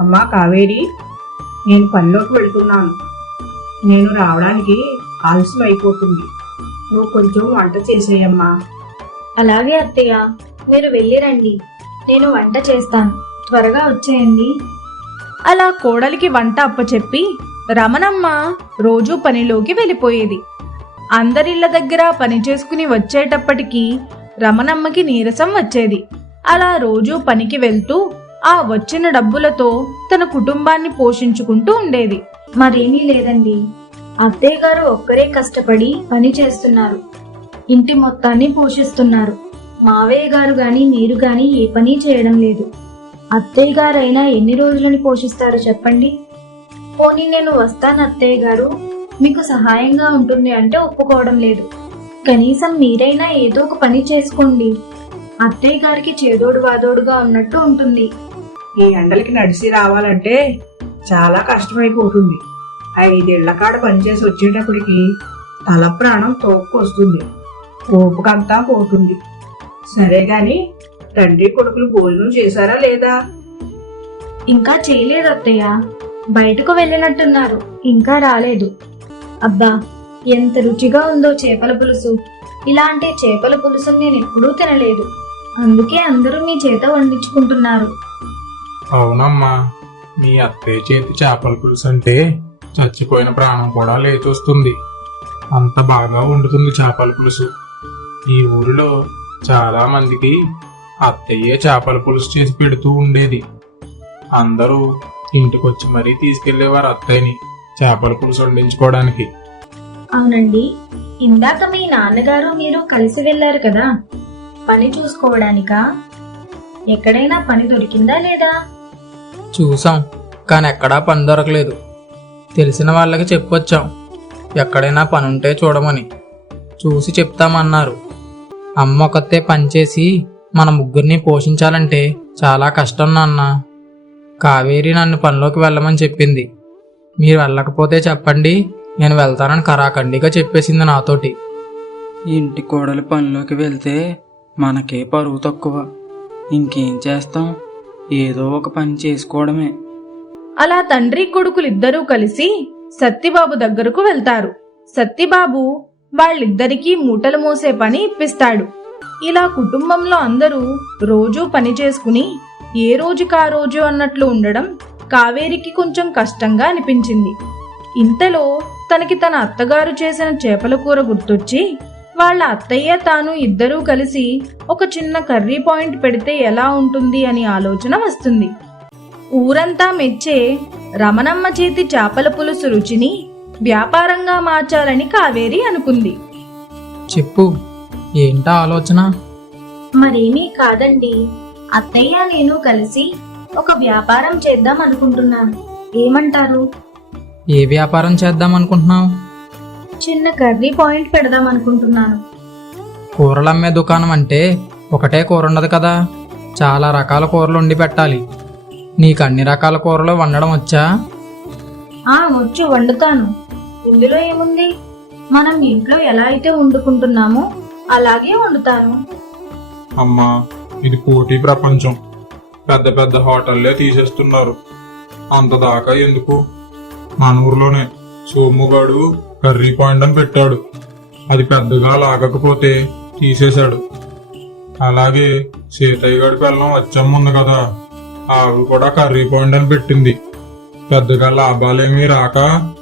అమ్మా కావేరి, నేను పనిలోకి వెళ్తున్నాను. నేను రావడానికి ఆలస్యం అయిపోతుంది. నువ్వు కొంచెం వంట చేసేయమ్మా. అలాగే అత్తయ్య, మీరు వెళ్ళిరండి, నేను వంట చేస్తాను. త్వరగా వచ్చేయండి. అలా కోడలికి వంట అప్పచెప్పి రమణమ్మ రోజూ పనిలోకి వెళ్ళిపోయేది. అందరిళ్ల దగ్గర పని చేసుకుని వచ్చేటప్పటికి రమణమ్మకి నీరసం వచ్చేది. అలా రోజూ పనికి వెళ్తూ ఆ వచ్చిన డబ్బులతో తన కుటుంబాన్ని పోషించుకుంటూ ఉండేది. మరేమీ లేదండి, అత్తయ్య గారు ఒక్కరే కష్టపడి పని చేస్తున్నారు, ఇంటి మొత్తాన్ని పోషిస్తున్నారు. మావయ్య గారు గాని మీరు గాని ఏ పని చేయడం లేదు. అత్తయ్య గారైనా ఎన్ని రోజులని పోషిస్తారు చెప్పండి? పోనీ నేను వస్తాను అత్తయ్య గారు, మీకు సహాయంగా ఉంటుంది అంటే ఒప్పుకోవడం లేదు. కనీసం మీరైనా ఏదో ఒక పని చేసుకోండి. అత్తయ్య గారికి చేదోడు వాదోడుగా ఉన్నట్టు ఉంటుంది. ఈ ఎండలకి నడిచి రావాలంటే చాలా కష్టమైపోతుంది. 5 ఏళ్ల కాడ పనిచేసి వచ్చేటప్పటికి తల ప్రాణం తోక్కొస్తుంది, ఓపుకంతా పోతుంది. సరే గాని తండ్రి కొడుకులు భోజనం చేశారా లేదా? ఇంకా చేయలేదు అత్తయ్య, బయటకు వెళ్ళినట్టున్నారు, ఇంకా రాలేదు. అబ్బా, ఎంత రుచిగా ఉందో చేపల పులుసు. ఇలాంటి చేపల పులుసు నేను ఎప్పుడూ తినలేదు, అందుకే అందరూ మీ చేత వండించుకుంటున్నారు. అవునమ్మా, మీ అత్తయ్య చేతి చేపల పులుసు అంటే చచ్చిపోయిన ప్రాణం కూడా లేచొస్తుంది. అంత బాగా వండుతుంది చేపల పులుసు. ఈ ఊరిలో చాలా మందికి అత్తయ్యే చేపల పులుసు చేసి పెడుతూ ఉండేది. అందరూ ఇంటికొచ్చి మరీ తీసుకెళ్లేవారు అత్తయ్యని చేపల పులుసు వండించుకోవడానికి. అవునండి, ఇందాక మీ నాన్నగారు మీరు కలిసి వెళ్లారు కదా, పని చూసుకోవడానికా? ఎక్కడైనా పని దొరికిందా లేదా? చూసాం, కానీ ఎక్కడా పని దొరకలేదు. తెలిసిన వాళ్ళకి చెప్పొచ్చాం, ఎక్కడైనా పని ఉంటే చూడమని. చూసి చెప్తామన్నారు. అమ్మ ఒకతే పనిచేసి మన ముగ్గురిని పోషించాలంటే చాలా కష్టం నాన్న. కావేరి నన్ను పనిలోకి వెళ్ళమని చెప్పింది. మీరు వెళ్ళకపోతే చెప్పండి, నేను వెళ్తానని కరాఖండిగా చెప్పేసింది నాతోటి. ఇంటి కోడలు పనిలోకి వెళ్తే మనకే పరువు తక్కువ. ఇంకేం చేస్తాం, ఏదో ఒక పని చేసుకోవడమే. అలా తండ్రి కొడుకులిద్దరూ కలిసి సత్తిబాబు దగ్గరకు వెళ్తారు. సత్తిబాబు వాళ్ళిద్దరికీ మూటలు మోసే పని ఇప్పిస్తాడు. ఇలా కుటుంబంలో అందరూ రోజూ పని చేసుకుని ఏ రోజుకా రోజు అన్నట్లు ఉండడం కావేరికి కొంచెం కష్టంగా అనిపించింది. ఇంతలో తనకి తన అత్తగారు చేసిన చేపల కూర గుర్తొచ్చి వాళ్ళ అత్తయ్య తాను ఇద్దరూ కలిసి ఒక చిన్న కర్రీ పాయింట్ పెడితే ఎలా ఉంటుంది అని ఆలోచన వస్తుంది. ఊరంతా మెచ్చే రమణమ్మ చేతి చేపల పులుసు రుచిని వ్యాపారంగా మార్చాలని కావేరి అనుకుంది. చెప్పు, ఏంటా ఆలోచన? మరేమీ కాదండి, అత్తయ్య నేను కలిసి ఒక వ్యాపారం చేద్దాం అనుకుంటున్నాను. ఏమంటారు? ఏ వ్యాపారం చేద్దాం అనుకుంటున్నావు? చిన్న కర్రీ పాయింట్ పెడదాం అనుకుంటున్నాను. కూరలమ్మే దుకాణం అంటే ఒకటే కూర ఉండదు కదా, చాలా రకాల కూరలు వండి పెట్టాలి. నీకు అన్ని రకాల కూరలు వండడం వచ్చా? వచ్చు, వండుతాను. ఇందులో ఏముంది, మనం ఇంట్లో ఎలా అయితే వండుకుంటున్నామో అలాగే వండుతాను. అమ్మా, ఇది పోటీ ప్రపంచం. పెద్ద పెద్ద హోటల్లే తీసేస్తున్నారు. అంత దాకా ఎందుకు? మన ఊర్లోనే సోముగాడు కర్రీ పాయింట్ అని పెట్టాడు. అది పెద్దగా లాగకపోతే తీసేశాడు. అలాగే సీతయ్య గడి పిల్లం వచ్చమ్మ ఉంది కదా, ఆవిడ కూడా కర్రీ పాయింట్ అని పెట్టింది. పెద్దగా లాభాలేమీ రాక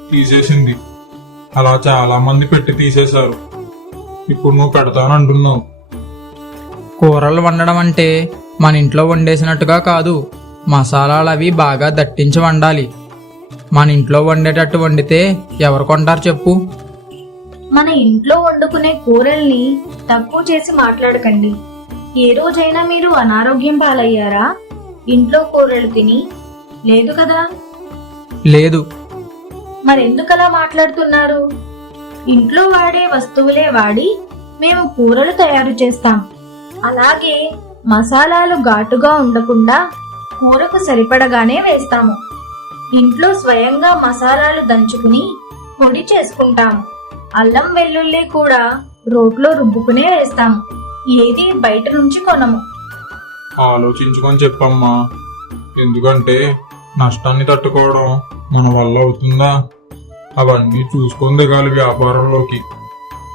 తీసేసింది. అలా చాలా మంది పెట్టి తీసేశారు. ఇప్పుడు నువ్వు పెడతానంటున్నావు. కూరలు వండడం అంటే మన ఇంట్లో వండేసినట్టుగా కాదు, మసాలాలు అవి బాగా దట్టించి వండాలి. మన ఇంట్లో వండేటట్టు వండితే ఎవరు కొంటారు చెప్పు? మన ఇంట్లో వండుకునే కూరల్ని తక్కువ చేసి మాట్లాడకండి. ఏ రోజైనా మీరు అనారోగ్యం పాలయ్యారా ఇంట్లో కూరలు తిని? లేదు కదా. లేదు. మరెందుకలా మాట్లాడుతున్నారు? ఇంట్లో వాడే వస్తువులే వాడి మేము కూరలు తయారు చేస్తాం. అలాగే మసాలాలు ఘాటుగా ఉండకుండా కూరకు సరిపడగానే వేస్తాము. ఇంట్లో స్వయంగా మసాలాలు దంచుకుని పొడి చేసుకుంటాము. అల్లం వెల్లుల్లి కూడా రోట్లో రుబ్బుకునే వేస్తాము. ఏది బయట నుంచి కొనము. ఆలోచించుకొని చెప్పమ్మా, ఎందుకంటే నష్టాన్ని తట్టుకోవడం మన వల్ల అవుతుందా? అవన్నీ చూసుకొని దిగాలి వ్యాపారంలోకి.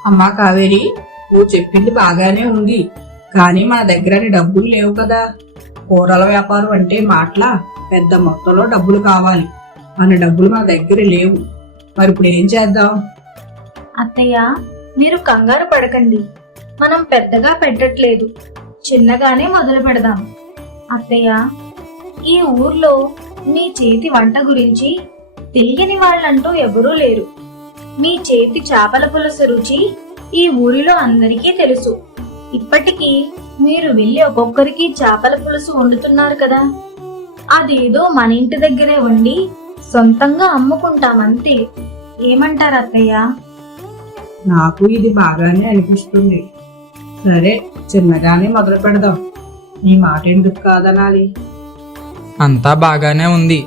అమ్మా కావేరి, నువ్వు చెప్పింది బాగానే ఉంది, కానీ మన దగ్గర డబ్బులు లేవు కదా. కూరల వ్యాపారం అంటే మాటలా, పెద్ద మొత్తంలో డబ్బులు కావాలి. మన డబ్బులు మన దగ్గర లేవు. మరి ఇప్పుడు ఏం చేద్దాం? అత్తయ్య, మీరు కంగారు పడకండి. మనం పెద్దగా పెట్టట్లేదు, చిన్నగానే మొదలు పెడదాం. అత్తయ్య, ఈ ఊర్లో మీ చేతి వంట గురించి తెలియని వాళ్ళంటూ ఎవరూ లేరు. మీ చేతి చేపల పులుసు రుచి ఈ ఊరిలో అందరికీ తెలుసు. ఇప్పటికీ మీరు వెళ్ళి ఒక్కొక్కరికి చేపల పులుసు వండుతున్నారు కదా. అదేదో మన ఇంటి దగ్గరే వండి సొంతంగా అమ్ముకుంటామంతే. ఏమంటారు అత్తయ్య? నాకు ఇది బాగానే అనిపిస్తుంది. సరే, చిన్నగానే మొదలు పెడదాం. నీ మాట ఎందుకు కాదనాలి? అంతా బాగానే ఉంది.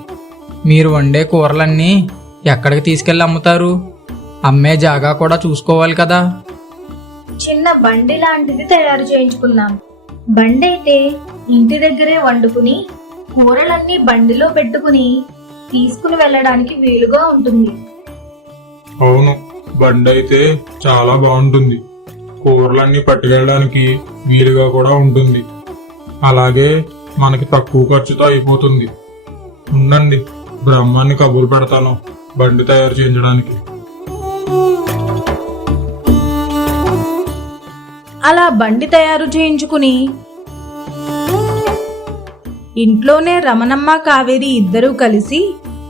మీరు వండే కూరలన్నీ ఎక్కడికి తీసుకెళ్ళి అమ్ముతారు? అమ్మే జాగా కూడా చూసుకోవాలి కదా. చిన్న బండి లాంటిది తయారు చేయించుకున్నాం. బండి అయితే ఇంటి దగ్గరే వండుకుని కూరలన్నీ బండిలో పెట్టుకుని తీసుకుని వెళ్ళడానికి వీలుగా ఉంటుంది. అవును, బండి అయితే చాలా బాగుంటుంది. కూరలన్నీ పట్టుకెళ్ళడానికి వీలుగా కూడా ఉంటుంది. అలాగే మనకి తక్కువ ఖర్చుతో అయిపోతుంది. ఉండండి, బ్రహ్మాన్ని కబురు పెడతాను బండి తయారు చేయించడానికి. అలా బండి తయారు చేయించుకుని ఇంట్లోనే రమణమ్మ కావేరి ఇద్దరూ కలిసి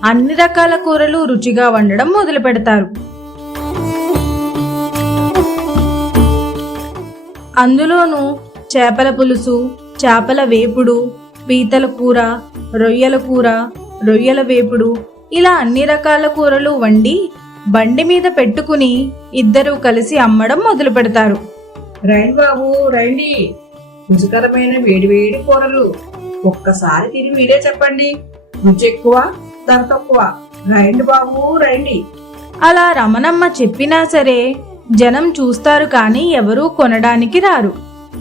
అన్ని రకాల కూరలు రుచిగా వండడం మొదలు పెడతారు. అందులోనూ చేపల పులుసు, చేపల వేపుడు, పీతల కూర, రొయ్యల కూర, రొయ్యల వేపుడు, ఇలా అన్ని రకాల కూరలు వండి బండి మీద పెట్టుకుని ఇద్దరూ కలిసి అమ్మడం మొదలు పెడతారు. రండి బాబు, రండి. రుచికరమైన వేడివేడి కూరలు. ఒక్కసారి తిని మీరే చెప్పండి, రుచి ఎక్కువ, ధర తక్కువ. రండి బాబు, రండి. అలా రమణమ్మ చెప్పినా సరే జనం చూస్తారు కానీ ఎవరూ కొనడానికి రారు.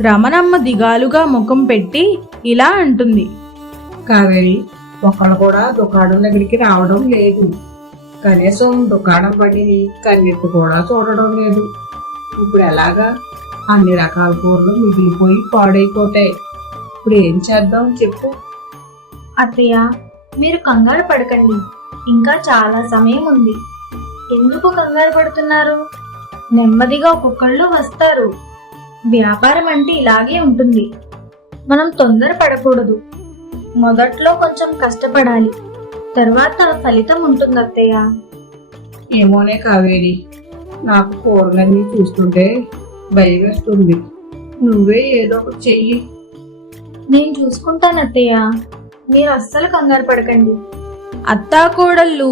రమణమ్మ దిగాలుగా ముఖం పెట్టి ఇలా అంటుంది. కావేరి, ఒకళ్ళు కూడా దుకాణం దగ్గరికి రావడం లేదు. కనీసం దుకాణం బండిని కన్నెత్తి కూడా చూడడం లేదు. ఇప్పుడు ఎలాగా? అన్ని రకాల కూరలు మిగిలిపోయి పాడైపోతాయి. ఇప్పుడు ఏం చేద్దాం చెప్పు? అత్తయ్య, మీరు కంగారు పడకండి. ఇంకా చాలా సమయం ఉంది. ఎందుకు కంగారు పడుతున్నారు? నెమ్మదిగా ఒక్కొక్కళ్ళు వస్తారు. వ్యాపారం అంటే ఇలాగే ఉంటుంది. మనం తొందర పడకూడదు. మొదట్లో కొంచెం కష్టపడాలి, తర్వాత ఫలితం ఉంటుంది అత్తయ్య. ఏమోనే కావేరి, నాకు కూరలన్నీ చూస్తుంటే భయం వేస్తుంది. నువ్వే ఏదో ఒకటి చెయ్యి. నేను చూసుకుంటాను అత్తయ్య, మీరు అస్సలు కంగారు పడకండి. అత్తాకోడళ్ళు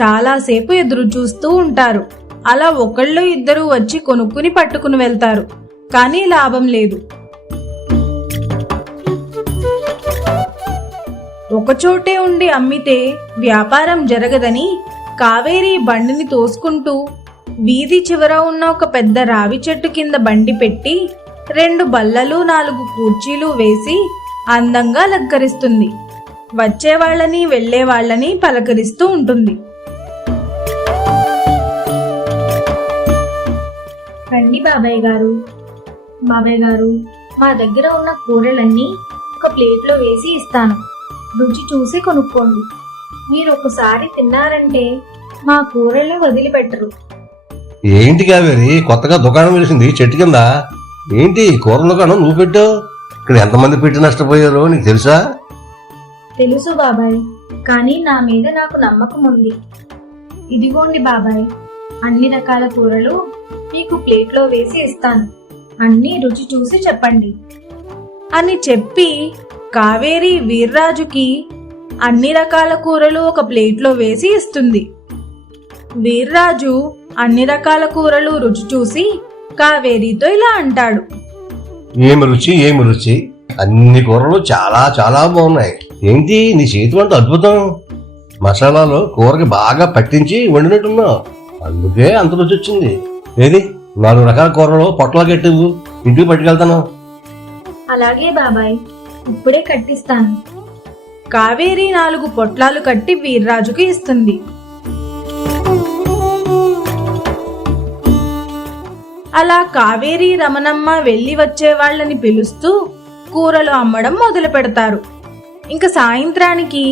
చాలాసేపు ఎదురు చూస్తూ ఉంటారు. అలా ఒకళ్ళు ఇద్దరు వచ్చి కొనుక్కుని పట్టుకుని వెళ్తారు, కానీ లాభం లేదు. ఒకచోటే ఉండి అమ్మితే వ్యాపారం జరగదని కావేరి బండిని తోసుకుంటూ వీధి చివర ఉన్న ఒక పెద్ద రావి చెట్టు కింద బండి పెట్టి 2 బల్లలు 4 కుర్చీలు వేసి అందంగా అలంకరిస్తుంది. వచ్చేవాళ్ళని వెళ్లేవాళ్ళని పలకరిస్తూ ఉంటుంది. రండి బాబాయ్ గారు. బాబాయ్ గారు, మా దగ్గర ఉన్న కూరలన్నీ ఒక ప్లేట్లో వేసి ఇస్తాను. రుచి చూసి కొనుక్కోండి. మీరు ఒకసారి తిన్నారంటే మా కూరల్ని వదిలిపెట్టరు. ఏంటి కావేరి, కొత్తగా దుకాణం వేసింది చెట్టు కింద? ఏంటి కూరల దుకాణం నువ్వు పెట్టావు? ఇక్కడ ఎంతమంది పెట్టి నష్టపోయారో నీకు తెలుసా? తెలుసు బాబాయ్, కానీ నా మీద నాకు నమ్మకం ఉంది. ఇదిగోండి బాబాయ్, అన్ని రకాల కూరలు మీకు ప్లేట్లో వేసి ఇస్తాను. అన్నీ రుచి చూసి చెప్పండి అని చెప్పి కావేరి వీర్రాజుకి అన్ని రకాల కూరలు ఒక ప్లేట్లో వేసి ఇస్తుంది. వీర్రాజు అన్ని రకాల కూరలు రుచి చూసి కావేరితో ఇలా అంటాడు. ఏమి రుచి, ఏమి రుచి! అన్ని కూరలు చాలా చాలా బాగున్నాయి. ఏంటి నీ చేతి వంట అద్భుతం! మసాలాలో కూరకి బాగా పట్టించి వండినట్టున్నావు, అందుకే అంత రుచి వచ్చింది. ఏది 4 రకాల కూరలు పొట్టలో కట్టివు, ఇంటికి పట్టుకెళ్తాను. అలాగే బాబాయ్, ఇప్పుడే కట్టిస్తాను. కావేరి 4 పొట్లాలు కట్టి వీర్రాజుకు ఇస్తుంది. అలా కావేరి రమణమ్మ వెళ్లి వచ్చే వాళ్ళని పిలుస్తూ కూరలు అమ్మడం మొదలు పెడతారు. ఇంక సాయంత్రానికి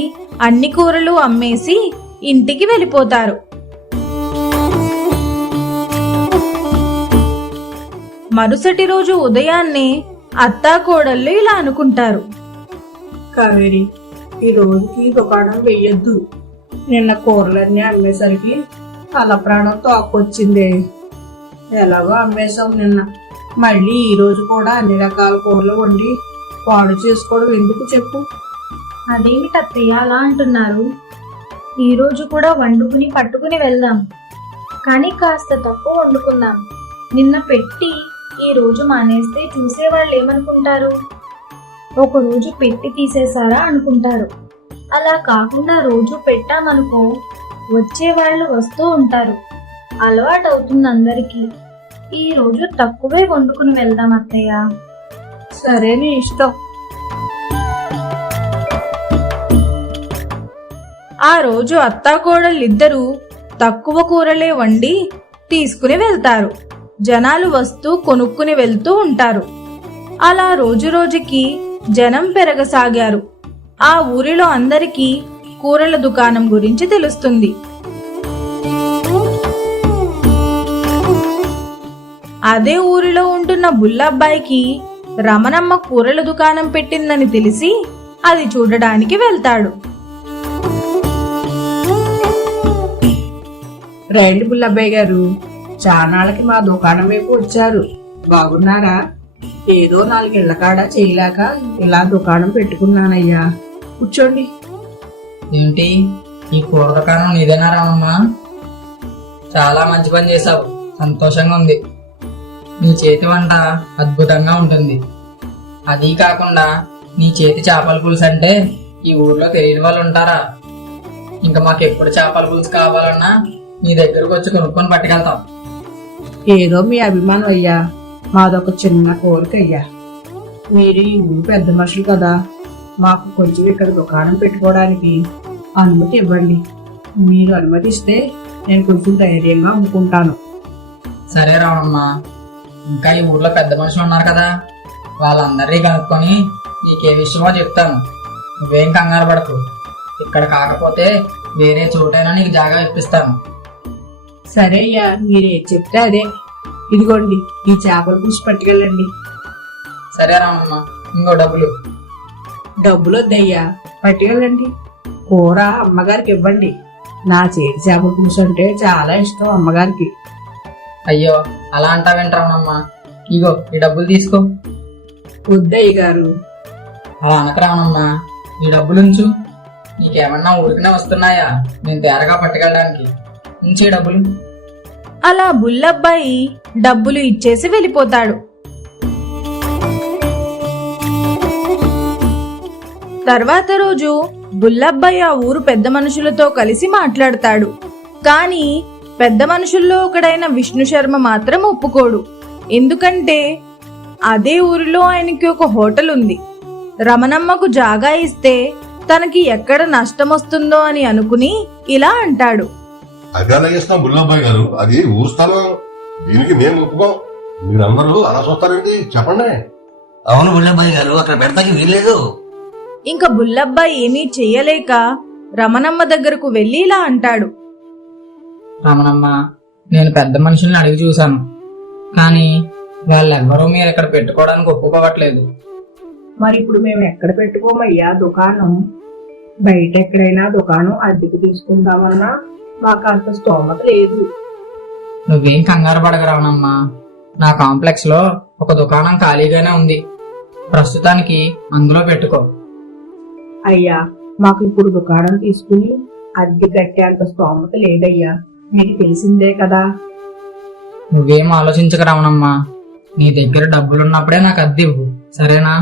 అన్ని కూరలు అమ్మేసి ఇంటికి వెళ్ళిపోతారు. మరుసటి రోజు ఉదయాన్నే అత్తాకోడళ్ళు ఇలా అనుకుంటారు. కావేరి, ఈ రోజుకి దుకాణం వెయ్యొద్దు. నిన్న కూరలన్నీ అమ్మేసరికి తల ప్రాణం తోకొచ్చిందే. ఎలాగో అమ్మేశాం నిన్న. మళ్ళీ ఈ రోజు కూడా అన్ని రకాల కూరలు వండి పాడు చేసుకోవడం ఎందుకు చెప్పు? అదేమిటి అత్తయ్య అలా అంటున్నారు? ఈ రోజు కూడా వండుకుని పట్టుకుని వెళ్దాం, కానీ కాస్త తక్కువ వండుకుందాం. నిన్న పెట్టి ఈ రోజు మానేస్తే చూసేవాళ్ళు ఏమనుకుంటారు? ఒక రోజు పెట్టి తీసేశారా అనుకుంటారు. అలా కాకుండా రోజు పెట్టామనుకో వచ్చేవాళ్ళు వస్తూ ఉంటారు. అలవాటు అవుతుంది అందరికీ. ఈ రోజు తక్కువే వండుకుని వెళ్దాం అత్తయ్య. సరే, నీ ఇష్టం. ఆ రోజు అత్తాకోడళ్ళిద్దరూ తక్కువ కూరలే వండి తీసుకుని వెళ్తారు. జనాలు వస్తూ కొనుక్కుని వెళ్తూ ఉంటారు. అలా రోజురోజుకి జనం పెరగసాగారు. ఆ ఊరిలో అందరికీ కూరల దుకాణం గురించి తెలుస్తుంది. అదే ఊరిలో ఉంటున్న బుల్లబ్బాయికి రమణమ్మ కూరల దుకాణం పెట్టిందని తెలిసి అది చూడడానికి వెళ్తాడు. రైలు బుల్లబ్బాయి గారు, చానాళ్ళకి మా దుకాణం వైపు వచ్చారు. బాగున్నారా? ఏదో 4 ఇళ్ల కాడ చేయలేక ఇలా దుకాణం పెట్టుకున్నానయ్యా. కూర్చోండి. ఏంటి ఈ కూర దుకాణం నీదేనా రామమ్మా? చాలా మంచి పని చేశావు, సంతోషంగా ఉంది. నీ చేతి వంట అద్భుతంగా ఉంటుంది. అదీ కాకుండా నీ చేతి చేపల పులుసు అంటే ఈ ఊర్లో తెలియని వాళ్ళు ఉంటారా? ఇంకా మాకు ఎప్పుడు చేపల పులుసు కావాలన్నా నీ దగ్గరకు వచ్చి కొనుక్కొని పట్టుకెళ్తాం. ఏదో మీ అభిమానం అయ్యా. మాదొక చిన్న కోరిక అయ్యా. మీరు ఈ ఊరు పెద్ద మనుషులు కదా, మాకు కొంచెం ఇక్కడ దుకాణం పెట్టుకోవడానికి అనుమతి ఇవ్వండి. మీరు అనుమతిస్తే నేను కొంచెం ధైర్యంగా అమ్ముకుంటాను. సరే రామమ్మా, ఇంకా ఈ ఊర్లో పెద్ద మనుషులు ఉన్నారు కదా, వాళ్ళందరినీ కనుక్కొని నీకే విషయమో చెప్తాను. నువ్వేం కంగారు పడకు. ఇక్కడ కాకపోతే వేరే చోటైనా నీకు జాగా ఇప్పిస్తాను. సరే అయ్యా, మీరేం చెప్తే అదే. ఇదిగోండి, ఈ చేపల పులుసు పట్టుకెళ్ళండి. సరే రామమ్మ, ఇంకో డబ్బులు. డబ్బులు వద్దయ్యా, పట్టుకెళ్ళండి. కూర అమ్మగారికి ఇవ్వండి. నా చేతి చేపల పులుసు అంటే చాలా ఇష్టం అమ్మగారికి. అయ్యో, అలా అంటావేంటి రామమ్మ? ఇగో ఈ డబ్బులు తీసుకో. వద్దయ్య గారు. అలా అనక రామమ్మ, ఈ డబ్బులుంచు. నీకేమన్నా ఊరికనే వస్తున్నాయా నేను తేరగా పట్టుకెళ్ళడానికి? ఉంచే డబ్బులు. అలా బుల్లబ్బాయి డబ్బులు ఇచ్చేసి వెళ్ళిపోతాడు. తర్వాత రోజు బుల్లబ్బాయి ఆ ఊరు పెద్ద మనుషులతో కలిసి మాట్లాడతాడు. కానీ పెద్ద మనుషుల్లో ఒకడైన విష్ణు శర్మ మాత్రం ఒప్పుకోడు. ఎందుకంటే అదే ఊరిలో ఆయనకి ఒక హోటల్ ఉంది. రమణమ్మకు జాగా ఇస్తే తనకి ఎక్కడ నష్టం వస్తుందో అని అనుకుని ఇలా అంటాడు. అది అలాగేస్తాం బుల్లబ్బాయి గారు, అది ఊరు స్థలం. దీనికి మేము ఒప్పుకోం. మీరందరూ అలా చూస్తారండి, చెప్పండి. అవును బుల్లబ్బాయి గారు, అక్కడ పెడతాకి వీల్లేదు. ఇంకా బుల్లబ్బాయి ఏమీ చెయ్యలేక రమణమ్మ దగ్గరకు వెళ్లి ఇలా అంటాడు. రమణమ్మ, నేను పెద్ద మనుషుల్ని అడిగి చూశాను, కానీ వాళ్ళెవ్వరూ మీరు ఇక్కడ పెట్టుకోవడానికి ఒప్పుకోవట్లేదు. మరి ఇప్పుడు మేము ఎక్కడ పెట్టుకోమయ్యా దుకాణం? బయట ఎక్కడైనా దుకాణం అద్దెకు తీసుకుందామన్నా మాకు అంత స్తోమత లేదు. నువ్వేం కంగారు పడక రమణమ్మ, నా కాంప్లెక్స్ లో ఒక దుకాణం ఖాళీగానే ఉంది. ప్రస్తుతానికి అందులో పెట్టుకో. అయ్యా, మాకు ఇప్పుడు దుకాణం తీసుకుని అద్దె కట్టే అంత స్తోమత లేదయ్యా. మీకు తెలిసిందే కదా. నువ్వేం ఆలోచించక రమణమ్మ, నీ దగ్గర డబ్బులున్నప్పుడే నాకు అద్దె ఇవ్వు, సరేనా?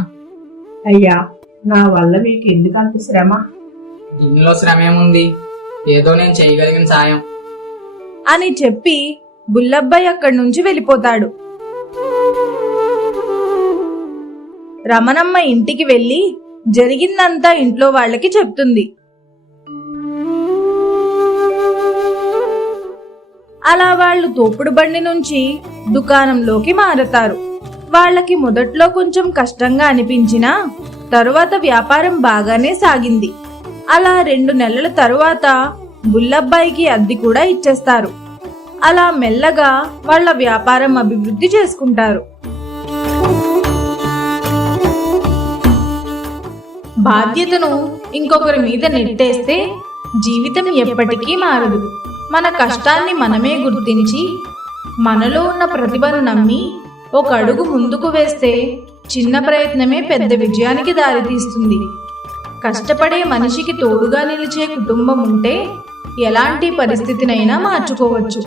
అయ్యా, నా వల్ల మీకు ఎందుకు అంత శ్రమ? దీనిలో శ్రమ ఏముంది? ఏదో నేను చేయగలిగిన సాయం అని చెప్పి బుల్లబ్బాయి అక్కడి నుంచి వెళ్ళిపోతాడు. రమణమ్మ ఇంటికి వెళ్లి జరిగిందంతా ఇంట్లో వాళ్ళకి చెప్తుంది. అలా వాళ్ళు తోపుడు బండి నుంచి దుకాణంలోకి మారతారు. వాళ్ళకి మొదట్లో కొంచెం కష్టంగా అనిపించినా తరువాత వ్యాపారం బాగానే సాగింది. అలా 2 నెలల తరువాత బుల్లబ్బాయికి అద్దె కూడా ఇచ్చేస్తారు. అలా మెల్లగా వాళ్ళ వ్యాపారం అభివృద్ధి చేసుకుంటారు. బాధ్యతను ఇంకొకరి మీద నెట్టేస్తే జీవితం ఎప్పటికీ మారదు. మన కష్టాన్ని మనమే గుర్తించి మనలో ఉన్న ప్రతిభను నమ్మి ఒక అడుగు ముందుకు వేస్తే చిన్న ప్రయత్నమే పెద్ద విజయానికి దారితీస్తుంది. కష్టపడే మనిషికి తోడుగా నిలిచే కుటుంబం ఉంటే ఎలాంటి పరిస్థితినైనా మార్చుకోవచ్చు.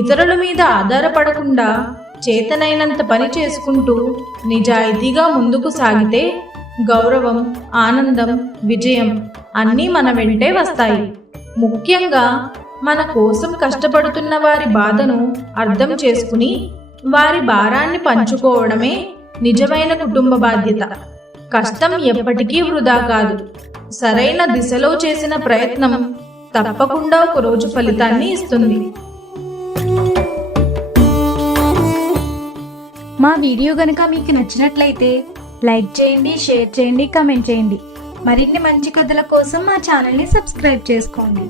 ఇతరుల మీద ఆధారపడకుండా చేతనైనంత పని చేసుకుంటూ నిజాయితీగా ముందుకు సాగితే గౌరవం, ఆనందం, విజయం అన్నీ మన వెంటే వస్తాయి. ముఖ్యంగా మన కోసం కష్టపడుతున్న వారి బాధను అర్థం చేసుకుని వారి భారాన్ని పంచుకోవడమే నిజమైన కుటుంబ బాధ్యత. కష్టం ఎప్పటికీ వృధా కాదు. సరైన దిశలో చేసిన ప్రయత్నం తప్పకుండా ఒక రోజు ఫలితాన్ని ఇస్తుంది. మా వీడియో గనుక మీకు నచ్చినట్లయితే లైక్ చేయండి, షేర్ చేయండి, కామెంట్ చేయండి. మరిన్ని మంచి కథల కోసం మా ఛానల్ని సబ్స్క్రైబ్ చేసుకోండి.